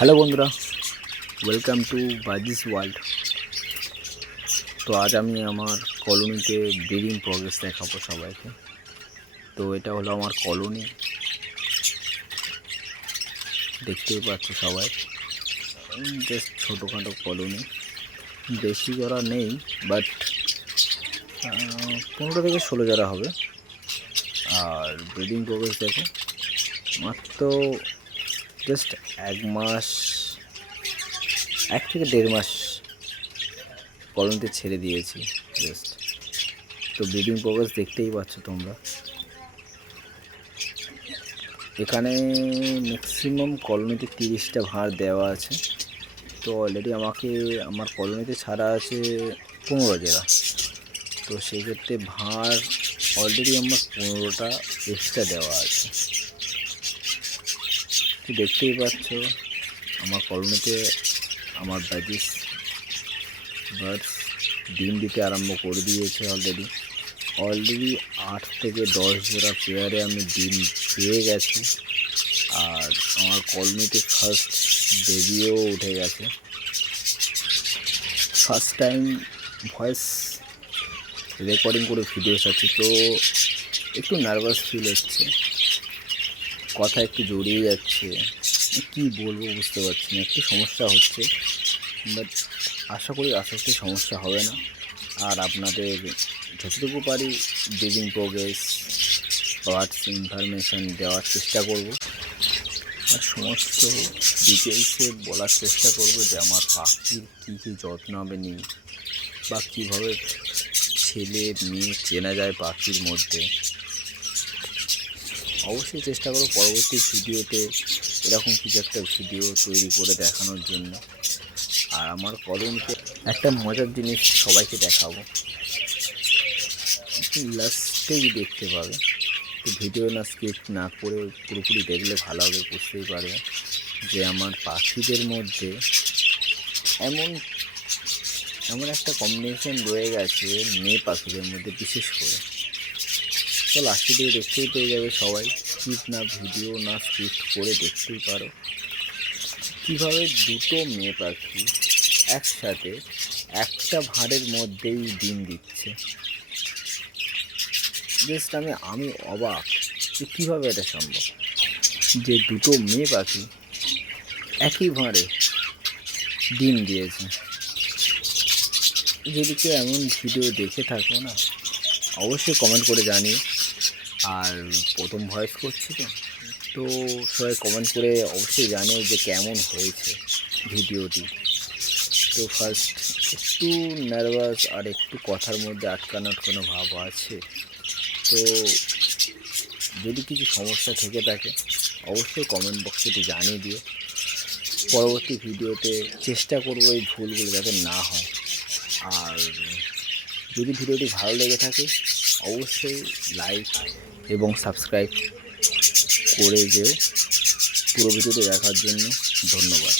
Hello বন্ধুরা, welcome to বাজিস world. তো আজ আমি আমার কলোনিতে ব্রিডিং প্রগ্রেস দেখাবো সবাইকে। তো এটা হলো আমার কলোনি, দেখতেই পাচ্ছ সবাই। জাস্ট ছোটোখাটো কলোনি, বেশি জোড়া নেই, বাট 15 থেকে 16 জোড়া হবে। আর ব্রিডিং প্রগ্রেস দেখো, মাত্র জাস্ট 1 থেকে 1.5 মাস কলোনিতে ছেড়ে দিয়েছি জাস্ট। তো ব্রিডিং প্রগ্রেস দেখতেই পাচ্ছ তোমরা। এখানে ম্যাক্সিমাম কলোনিতে 30টা ভাঁড় দেওয়া আছে। তো অলরেডি আমার কলোনিতে ছাড়া আছে 15 জোড়া। তো সেক্ষেত্রে ভাঁড় অলরেডি আমার 15টা এক্সট্রা দেওয়া আছে। তো দেখতেই পাচ্ছ আমার কলোনিতে আমার বাজিস বার্ডস ডিম দিতে আরম্ভ করে দিয়েছে অলরেডি 8 থেকে 10 জোড়া পেয়ারে আমি ডিম পেয়ে গেছি। আর আমার কলোনিতে ফার্স্ট বেবিও উঠে গেছে। ফার্স্ট টাইম ভয়েস রেকর্ডিং করে ভিডিও ছাড়ছি, তো একটু নার্ভাস ফিল হচ্ছে, কথা একটু জড়িয়ে যাচ্ছে, কি বলবো বুঝতে পারছি না, একটু সমস্যা হচ্ছে। বাট আশা করি আস্তে আস্তে সমস্যা হবে না। আর আপনাদের যতটুকু পারি ব্রিডিং প্রোগ্রেস বার্ডস ইনফরমেশান দেওয়ার চেষ্টা করব, আর সমস্ত ডিটেলসে বলার চেষ্টা করব যে আমার পাখির কী কী যত্ন আমি নিই, বা কীভাবে ছেলে মেয়ে চেনা যায় পাখির মধ্যে। অবশ্যই চেষ্টা করব পরবর্তী ভিডিওতে এরকম কিছু একটা ভিডিও তৈরি করে দেখানোর জন্য। আর আমার কলোনিতে একটা মজার জিনিস সবাইকে দেখাবো, লাস্টেই দেখতে পাবে। তো ভিডিও না স্কিপ না করে পুরোপুরি দেখলে ভালো হবে, বুঝতেই পারবে যে আমার পাখিদের মধ্যে এমন একটা কম্বিনেশন রয়ে গেছে মেয়ে পাখিদের মধ্যে বিশেষ করে। তো লাস্টে দিয়ে দেখতেই পেয়ে যাবে সবাই, স্কিপ না ভিডিও না স্কিপ করে দেখতেই পারো কীভাবে দুটো মেয়ে পাখি একসাথে একটা ভাঁড়ের মধ্যেই ডিম দিচ্ছে। জাস্ট আমি অবাক যে কীভাবে এটা সম্ভব, যে দুটো মেয়ে পাখি একই ভাঁড়ে ডিম দিয়েছে। যদি কেউ এমন ভিডিও দেখে থাকো না, অবশ্যই কমেন্ট করে জানিও। আর প্রথম ভয়েস করছি তো সবাই কমেন্ট করে অবশ্যই জানিও যে কেমন হয়েছে ভিডিওটি। তো ফার্স্ট একটু নার্ভাস আর একটু কথার মধ্যে আটকানো ভাব আছে। তো যদি কিছু সমস্যা থেকে থাকে অবশ্যই কমেন্ট বক্সে জানিয়ে দিও। পরবর্তী ভিডিওতে চেষ্টা করব এই ভুলগুলো যাতে না হয়। আর যদি ভিডিওটি ভালো লেগে থাকে অবশ্যই লাইক এবং সাবস্ক্রাইব করে যেও। পুরো ভিডিওটি দেখার জন্য ধন্যবাদ।